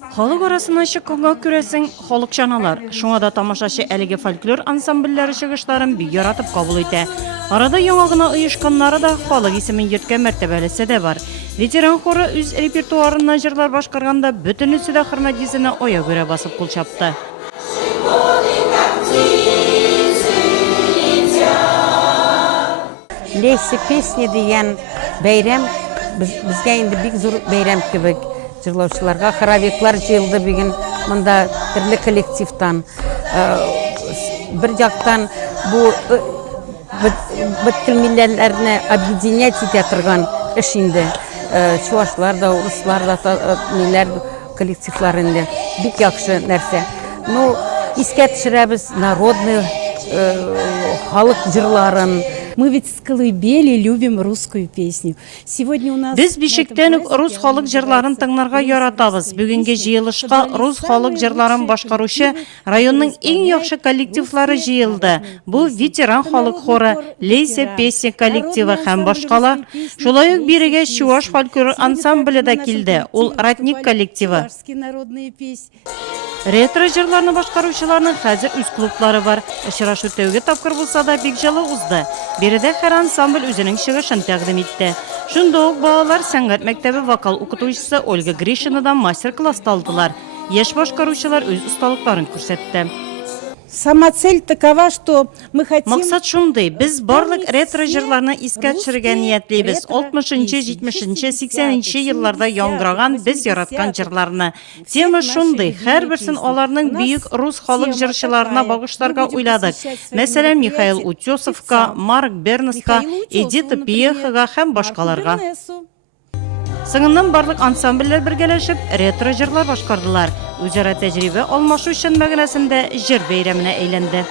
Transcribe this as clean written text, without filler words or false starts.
Халык арасына чыкканга күрәсең халык чаналар. Шуңа да тамашачы әлеге фольклор ансамбльләре чыгышларын бик яратып кабул итә. Арада яңа гына оешканнары да халык исемен йөрткән мәртәбәлесе дә бар. Ветеран хоры үз репертуарына җырлар башкарганда бөтенесе дә хөрмәт йөзенә ая күрә басып кул чапты. Лейсе песни дигән бәйрәм безгә инде бик зур бәйрәм кебек. Җырлаучыларга хоровиклар җыелды бүген монда төрле коллективтан. Бер яктан бу бөтен милләтләрне объединять итә торган эш инде. Чуашлар да, руслар да, милләт коллективларында бик яхшы нәрсә. Ну, искә төшерәбез народный халык җырларын. Мы ведь с колыбели любим русскую песню. Сегодня у нас Без бишектән үк рус халык җырларын тыңларга яратабыз. Бүгенге җыелышка рус халык җырларын башкаручы районның иң яхшы коллективлары җыелды. Бу ветеран халык хоры, Лейсе песня коллективы һәм башкалар. Шулай ук бирегә Чуаш фольклор ансамбле да килде. Ул Ратник коллективы. Ретро җырларны башкаручыларның хәзер үз клублары бар. Очрашу тәүге тапкыр булса да бик җылы узды. Биредә һәр ансамбль үзенең чыгышын тәкъдим итте. Шунда ук балалар сәнгать мәктәбе вокал укытучысы Ольга Гришинадан мастер-класс алдылар. Яшь башкаручылар үз усталыкларын күрсәтте. Сама цель такова, что мы хотим... Максат шундый, без барлык ретро җырларны искә төшерергә ниятлибез. 60-нчы, 70-нче, 80-нче елларда яңгыраган без яраткан җырларны. Тема шундый, һәрберсен аларның бөек рус халык җырчыларына багышларга уйладык. Мәсәлән, Михаил Утесовка, Марк Бернеска, Эдита Пьехага һәм башкаларга. Сыңыннан барлык ансамбльләр бергәләшеп, ретро җырлар башкардылар. Үзара тәҗрибә алмашу өчен мәгънәсендә җыр бәйрәменә әйләнде.